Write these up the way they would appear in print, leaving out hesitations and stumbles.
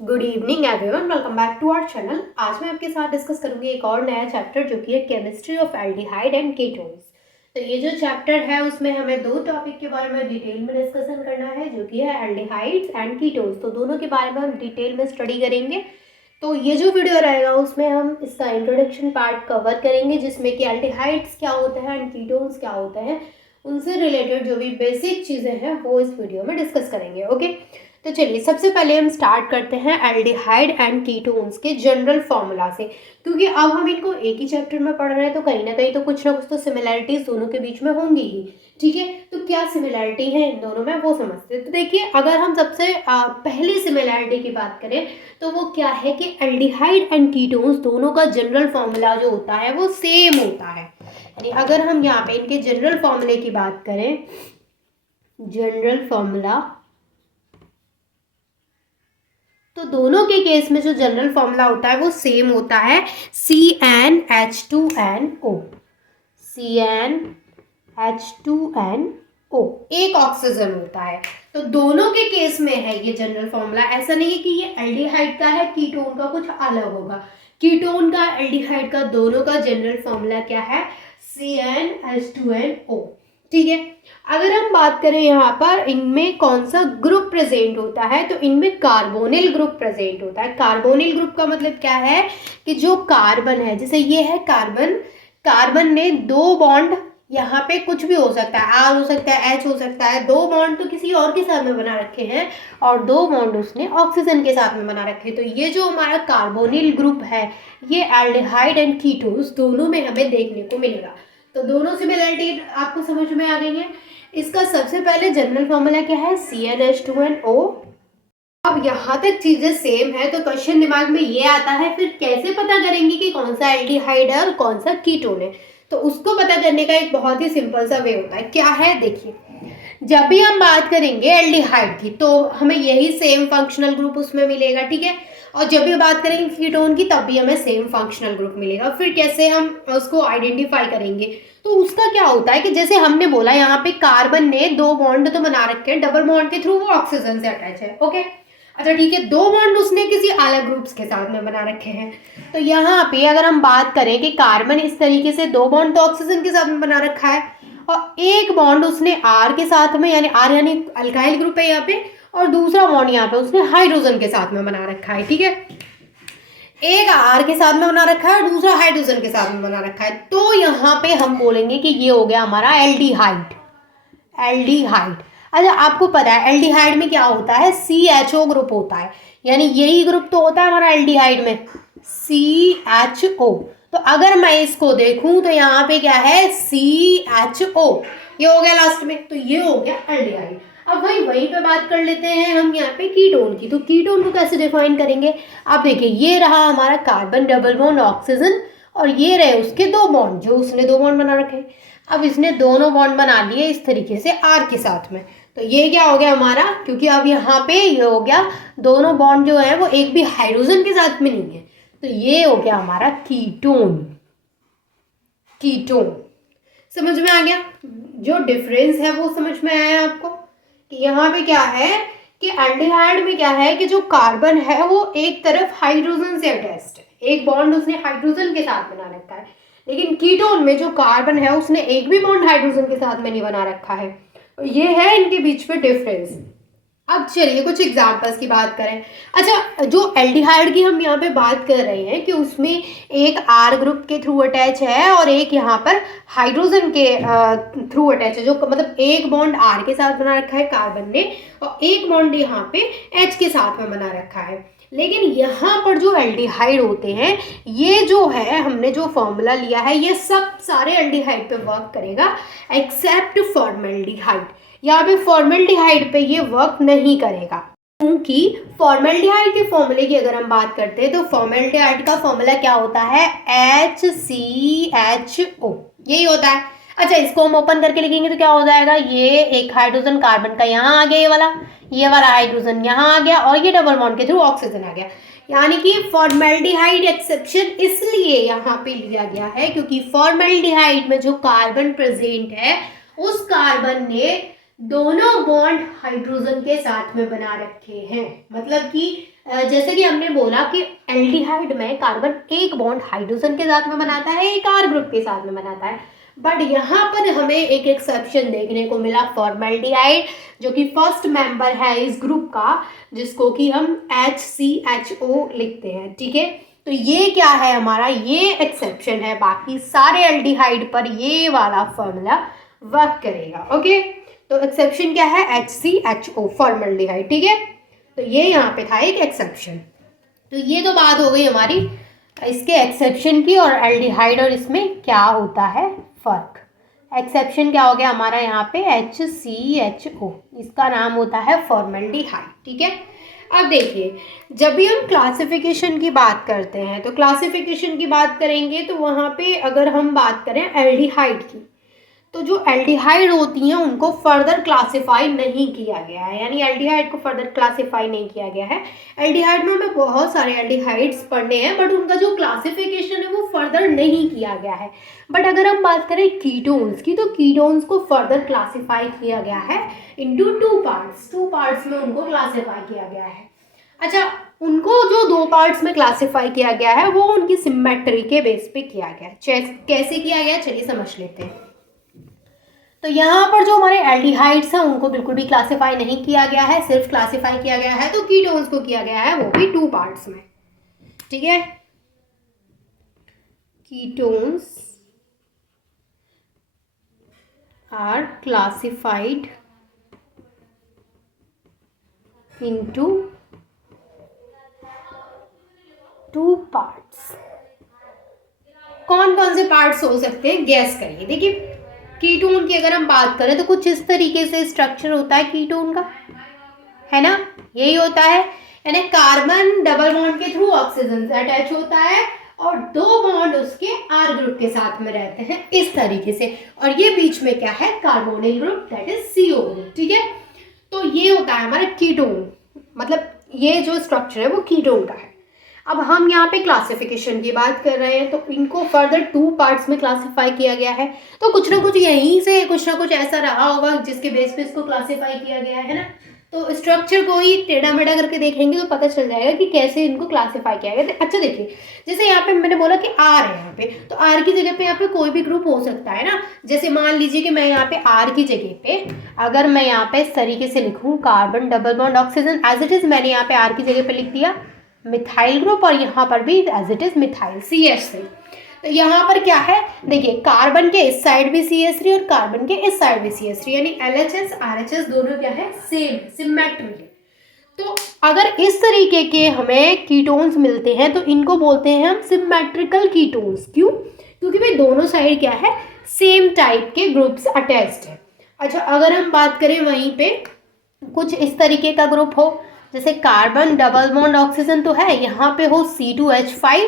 Good evening everyone, welcome back to our channel. आज मैं आपके साथ डिस्कस करूंगी एक और नया चैप्टर जो कि है chemistry of aldehyde and ketones. तो ये जो चैप्टर है उसमें हमें दो टॉपिक के बारे में डिटेल में डिस्कशन करना है जो कि है एल्डिहाइड्स एंड कीटोन्स। तो दोनों के बारे में हम डिटेल में स्टडी करेंगे। तो ये जो वीडियो रहेगा उसमें हम इसका इंट्रोडक्शन पार्ट कवर करेंगे जिसमें कि एल्डिहाइड्स क्या होते हैं एंड कीटोन्स क्या होते हैं, उनसे रिलेटेड जो भी बेसिक चीज़ें हैं वो इस वीडियो में डिस्कस करेंगे। ओके, तो चलिए सबसे पहले हम स्टार्ट करते हैं एल्डिहाइड एंड कीटोन्स के जनरल फॉर्मूला से, क्योंकि अब हम इनको एक ही चैप्टर में पढ़ रहे हैं तो कहीं ना कहीं तो कुछ ना कुछ तो सिमिलैरिटीज दोनों के बीच में होंगी ही। ठीक है, तो क्या सिमिलैरिटी है इन दोनों में वो समझते हैं। तो देखिए, अगर हम सबसे पहली सिमिलैरिटी की बात करें तो वो क्या है कि एल्डिहाइड एंड कीटोन्स दोनों का जनरल फॉर्मूला जो होता है वो सेम होता है। यानी अगर हम यहाँ पे इनके जनरल फॉर्मूले की बात करें, जनरल फॉर्मूला, तो दोनों के केस में जो जनरल फॉर्मूला होता है वो सेम होता है, CnH2nO। CnH2nO एक ऑक्सीजन होता है। तो दोनों के केस में है ये जनरल फॉर्मूला। ऐसा नहीं है कि ये एल्डिहाइड का है, कीटोन का कुछ अलग होगा। कीटोन का, एल्डिहाइड का, दोनों का जनरल फॉर्मूला क्या है? CnH2nO। ठीक है, अगर हम बात करें यहाँ पर इनमें कौन सा ग्रुप प्रेजेंट होता है तो इनमें कार्बोनिल ग्रुप प्रेजेंट होता है। कार्बोनिल ग्रुप का मतलब क्या है कि जो कार्बन है, जैसे ये है कार्बन, कार्बन ने दो बॉन्ड, यहाँ पे कुछ भी हो सकता है, आर हो सकता है, एच हो सकता है, दो बॉन्ड तो किसी और के साथ में बना रखे हैं और दो बॉन्ड उसने ऑक्सीजन के साथ में बना रखे हैं। तो ये जो हमारा कार्बोनिल ग्रुप है ये एल्डिहाइड एंड कीटोन्स दोनों में हमें देखने को मिलेगा। तो दोनों सिमिलरिटी आपको समझ में आ गई है। इसका सबसे पहले जनरल फॉर्मूला क्या है? CnH2nO। अब यहाँ तक चीजें सेम है तो क्वेश्चन दिमाग में ये आता है, फिर कैसे पता करेंगे कि कौन सा एल्डिहाइड है और कौन सा कीटोन है? तो उसको पता करने का एक बहुत ही सिंपल सा वे होता है। क्या है? देखिए, जब भी हम बात करेंगे एल्डिहाइड की तो हमें यही सेम फंक्शनल ग्रुप उसमें मिलेगा। ठीक है, और जब भी बात करेंगे कीटोन की तब भी हमें सेम फंक्शनल ग्रुप मिलेगा। फिर कैसे हम उसको आइडेंटिफाई करेंगे? तो उसका क्या होता है कि जैसे हमने बोला यहाँ पे कार्बन ने दो बॉन्ड तो बना रखे हैं, डबल बॉन्ड के थ्रू वो ऑक्सीजन से अटैच है। ओके, अच्छा ठीक है, दो बॉन्ड उसने किसी अलग ग्रुप्स के साथ में बना रखे हैं। तो यहाँ पे अगर हम बात करें कि कार्बन इस तरीके से दो बॉन्ड तो ऑक्सीजन के साथ में बना रखा है और एक बॉन्ड उसने आर के साथ में, यानी आर यानी अल्काइल ग्रुप है यहाँ पे, और दूसरा बॉन्ड यहाँ पे उसने हाइड्रोजन के साथ में बना रखा है। ठीक है, एक आर के साथ में बना रखा है और दूसरा हाइड्रोजन के साथ में बना रखा है। तो यहाँ पे हम बोलेंगे कि ये हो गया हमारा एल्डिहाइड। एल्डिहाइड, अच्छा आपको पता है एल्डिहाइड में क्या होता है? CHO ग्रुप होता है, यानी यही ग्रुप तो होता है हमारा एल्डिहाइड में, CHO। तो अगर मैं इसको देखूं तो यहाँ पे क्या है? CHO, ये हो गया लास्ट में, तो ये हो गया एल्डिहाइड। अब वहीं पे बात कर लेते हैं हम यहाँ पे कीटोन की। तो कीटोन को कैसे डिफाइन करेंगे? आप देखिए, ये रहा हमारा कार्बन डबल बॉन्ड ऑक्सीजन और ये रहे उसके दो बॉन्ड, जो उसने दो बॉन्ड बना रखे। अब इसने दोनों बॉन्ड बना लिए इस तरीके से आर के साथ में, तो ये क्या हो गया हमारा? क्योंकि अब यहाँ पे ये हो गया दोनों बॉन्ड जो है वो एक भी हाइड्रोजन के साथ में नहीं है, तो ये हो गया हमारा कीटोन। कीटोन समझ में आ गया? जो डिफरेंस है वो समझ में आया आपको कि यहाँ पे क्या है कि एल्डिहाइड में क्या है कि जो कार्बन है वो एक तरफ हाइड्रोजन से अटैच्ड है, एक बॉन्ड उसने हाइड्रोजन के साथ बना रखा है। लेकिन कीटोन में जो कार्बन है उसने एक भी बॉन्ड हाइड्रोजन के साथ में नहीं बना रखा है। तो ये है इनके बीच में डिफरेंस। अब चलिए कुछ एग्जांपल्स की बात करें। अच्छा, जो एल्डिहाइड की हम यहाँ पे बात कर रहे हैं कि उसमें एक आर ग्रुप के थ्रू अटैच है और एक यहाँ पर हाइड्रोजन के थ्रू अटैच है, जो मतलब एक बॉन्ड आर के साथ बना रखा है कार्बन ने और एक बॉन्ड यहाँ पे एच के साथ में बना रखा है। लेकिन यहाँ पर जो एल्डिहाइड होते हैं, ये जो है हमने जो फॉर्मूला लिया है ये सब सारे एल्डिहाइड पे वर्क करेगा एक्सेप्ट फॉर्मेल्डिहाइड। यहाँ पे फॉर्मेल्डिहाइड पे ये वर्क नहीं करेगा, क्योंकि फॉर्मेल्डिहाइड के फॉर्मूले की अगर हम बात करते हैं तो फॉर्मेल्डिहाइड का फॉर्मूला क्या होता है? HCHO, यही होता है। अच्छा, इसको हम ओपन करके लिखेंगे तो क्या हो जाएगा? ये एक हाइड्रोजन कार्बन का यहाँ आ गया, ये वाला हाइड्रोजन यहाँ आ गया और ये डबल बॉन्ड के थ्रू ऑक्सीजन आ गया। यानी कि फॉर्मेल्डिहाइड एक्सेप्शन इसलिए यहाँ पे लिया गया है क्योंकि फॉर्मेल्डिहाइड में जो कार्बन प्रेजेंट है उस कार्बन ने दोनों बॉन्ड हाइड्रोजन के साथ में बना रखे हैं। मतलब कि जैसे कि हमने बोला कि एल्डिहाइड में कार्बन एक बॉन्ड हाइड्रोजन के साथ में बनाता है, एक R ग्रुप के साथ में बनाता है, बट यहाँ पर हमें एक एक्सेप्शन देखने को मिला, फॉर्मेल्डिहाइड, जो कि फर्स्ट मेंबर है इस ग्रुप का, जिसको कि हम HCHO लिखते हैं। ठीक है, तो ये क्या है हमारा, ये एक्सेप्शन है, बाकी सारे एल्डिहाइड पर ये वाला फॉर्मूला वर्क करेगा। ओके, तो एक्सेप्शन क्या है, HCHO फॉर्मल्डिहाइड। ठीक है, तो ये यहाँ पे था एक एक्सेप्शन। तो ये तो बात हो गई हमारी इसके एक्सेप्शन की और एल्डिहाइड और इसमें क्या होता है फर्क। एक्सेप्शन क्या हो गया हमारा यहाँ पे, HCHO, इसका नाम होता है फॉर्मल्डिहाइड। ठीक है, अब देखिए, जब भी हम क्लासिफिकेशन की बात करते हैं तो क्लासिफिकेशन की बात करेंगे तो वहाँ पे अगर हम बात करें एल्डिहाइड की, तो जो एल्डिहाइड होती हैं उनको फर्दर क्लासिफाई नहीं किया गया है, यानी एल्डिहाइड को फर्दर क्लासिफाई नहीं किया गया है। एल्डिहाइड में हमें बहुत सारे एल्डिहाइड्स पढ़ने हैं, बट उनका जो क्लासिफिकेशन है वो फर्दर नहीं किया गया है। बट अगर हम बात करें कीटोन्स की, तो कीटोन्स को फर्दर क्लासिफाई किया गया है इनटू टू पार्ट्स में उनको क्लासिफाई किया गया है। अच्छा, उनको जो दो पार्ट्स में क्लासिफाई किया गया है वो उनकी सिमेट्री के बेस पे किया गया है। कैसे किया गया, चलिए समझ लेते हैं। तो यहाँ पर जो हमारे एल्डिहाइड्स हैं उनको बिल्कुल भी क्लासिफाई नहीं किया गया है, सिर्फ क्लासिफाई किया गया है तो कीटोन्स को किया गया है, वो भी टू पार्ट्स में। ठीक है, ketones are classified into two parts. कौन कौन से पार्ट्स हो सकते हैं, गैस करिए। देखिए, कीटोन की अगर हम बात करें तो कुछ इस तरीके से स्ट्रक्चर होता है कीटोन का, है ना, यही होता है, यानी कार्बन डबल बॉन्ड के थ्रू ऑक्सीजन से अटैच होता है और दो बॉन्ड उसके R ग्रुप के साथ में रहते हैं इस तरीके से, और ये बीच में क्या है, carbonyl group, that is CO group. ठीक है, तो ये होता है हमारा कीटोन, मतलब ये जो स्ट्रक्चर है वो कीटोन का है। अब हम यहाँ पे क्लासिफिकेशन की बात कर रहे हैं, तो इनको फर्दर टू पार्ट्स में क्लासिफाई किया गया है, तो कुछ ना कुछ यहीं से कुछ ना कुछ ऐसा रहा होगा जिसके बेस पे इसको क्लासिफाई किया गया है ना। तो स्ट्रक्चर को ही टेढ़ा मेढ़ा करके देखेंगे तो पता चल जाएगा कि कैसे इनको क्लासिफाई किया गया। अच्छा देखिए, जैसे यहाँ पे मैंने बोला कि R है, यहाँ पे तो R की जगह पे यहाँ पे कोई भी ग्रुप हो सकता है ना। जैसे मान लीजिए कि मैं यहाँ पे R की जगह पे अगर मैं यहाँ पे इस तरीके से लिखूँ, carbon double bond oxygen, as it is मैंने यहाँ पे R की जगह पे लिख दिया मिथाइल ग्रुप, और यहाँ पर भी as it is methyl CH3। तो यहाँ पर क्या है, देखिए कार्बन के इस साइड भी CH3 और कार्बन के इस साइड भी CH3, यानी LHS RHS दोनों क्या है, सेम सिमेट्री है। तो अगर इस तरीके के हमें कीटोन्स मिलते हैं तो इनको बोलते हैं हम सिमेट्रिकल कीटोन्स। क्यों, क्योंकि भाई दोनों साइड क्या है, सेम टाइप के ग्रुप्स अटैच्ड है। अच्छा, अगर हम बात करें वहीं पे कुछ इस तरीके का ग्रुप हो, जैसे कार्बन डबल बॉन्ड ऑक्सीजन तो है, यहाँ पे हो C2H5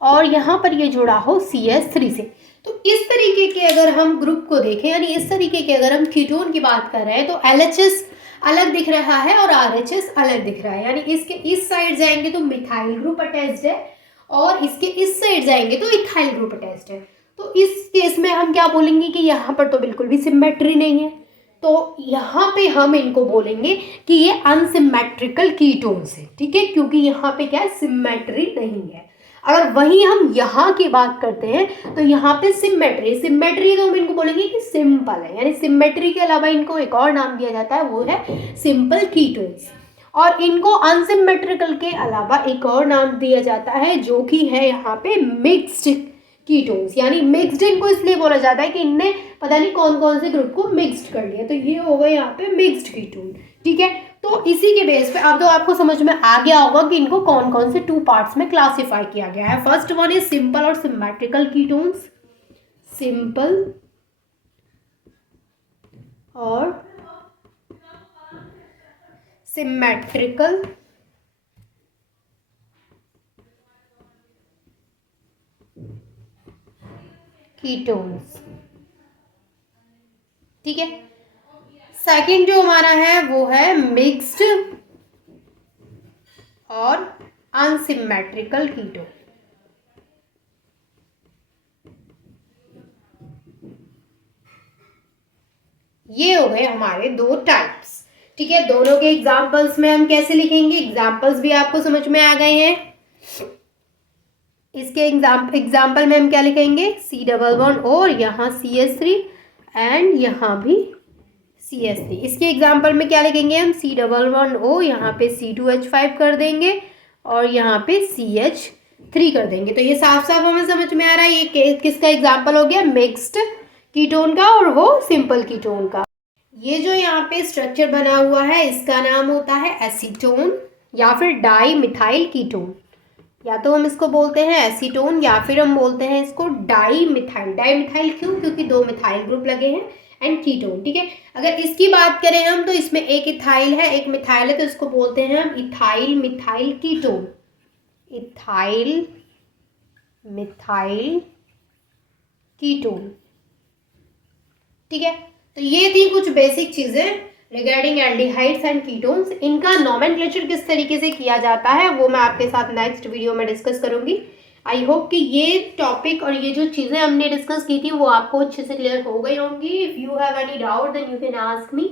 और यहाँ पर ये जुड़ा हो CH3 से, तो इस तरीके के अगर हम ग्रुप को देखें, यानी इस तरीके के अगर हम कीटोन की बात कर रहे हैं, तो LHS अलग दिख रहा है और RHS अलग दिख रहा है, यानी इसके इस साइड जाएंगे तो मिथाइल ग्रुप अटैच्ड है और इसके इस साइड जाएंगे तो इथाइल ग्रुप अटैच्ड है। तो इस केस में हम क्या बोलेंगे कि यहाँ पर तो बिल्कुल भी सिमेट्री नहीं है, तो यहाँ पे हम इनको बोलेंगे कि ये अनसिमेट्रिकल कीटोन्स है। ठीक है, क्योंकि यहाँ पे क्या है, सिमेट्री नहीं है। अगर वहीं हम यहाँ की बात करते हैं तो यहाँ पे सिमेट्री तो हम इनको बोलेंगे कि सिंपल है, यानी सिमेट्री के अलावा इनको एक और नाम दिया जाता है, वो है सिंपल कीटोन्स। और इनको अनसिमेट्रिकल के अलावा एक और नाम दिया जाता है जो कि है यहाँ पे मिक्स्ड कीटोन्स, यानी मिक्स्ड इनको इसलिए बोला जाता है कि इनने पता नहीं कौन कौन से ग्रुप को मिक्स्ड कर लिया, तो ये हो गए यहाँ पे मिक्स्ड कीटोन। ठीक है, तो इसी के बेस पे अब तो आपको समझ में आ गया होगा कि इनको कौन कौन से टू पार्ट्स में क्लासिफाई किया गया है। फर्स्ट वन इज सिंपल और सिमेट्रिकल कीटोन्स, सिंपल और सिमेट्रिकल कीटोन्स। ठीक है, सेकंड जो हमारा है वो है मिक्स्ड और अनसिमेट्रिकल कीटोन। ये हो गए हमारे दो टाइप्स। ठीक है, दोनों के एग्जाम्पल्स में हम कैसे लिखेंगे, एग्जाम्पल्स भी आपको समझ में आ गए हैं। इसके एग्जाम्पल में हम क्या लिखेंगे, C11 और यहाँ CH3 एंड यहाँ भी CH3। इसके एग्जाम्पल में क्या लिखेंगे हम, C11O यहाँ पे C2H5 कर देंगे और यहाँ पे CH3 कर देंगे। तो ये साफ साफ हमें समझ में आ रहा है ये किसका एग्जाम्पल हो गया, मिक्स्ड कीटोन का और वो सिंपल कीटोन का। ये जो यहाँ पे स्ट्रक्चर बना हुआ है इसका नाम होता है एसीटोन या फिर डाई मिथाइल कीटोन। या तो हम इसको बोलते हैं एसीटोन या फिर हम बोलते हैं इसको डाई मिथाइल। डाई मिथाइल क्यों, क्योंकि दो मिथाइल ग्रुप लगे हैं एंड कीटोन। ठीक है, अगर इसकी बात करें हम तो इसमें एक इथाइल है एक मिथाइल है, तो इसको बोलते हैं हम ethyl methyl ketone. Ethyl methyl ketone. ठीक है, तो ये थी कुछ बेसिक चीजें रिगार्डिंग एल्डिहाइड्स एंड कीटोन्स। इनका नॉमेनक्लेचर किस तरीके से किया जाता है वो मैं आपके साथ नेक्स्ट वीडियो में डिस्कस करूंगी। आई होप कि ये टॉपिक और ये जो चीज़ें हमने डिस्कस की थी वो आपको अच्छे से क्लियर हो गई होंगी। If you have any doubt then you can ask me.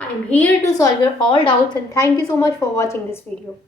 I am here to solve your all doubts and thank you so much for watching this video.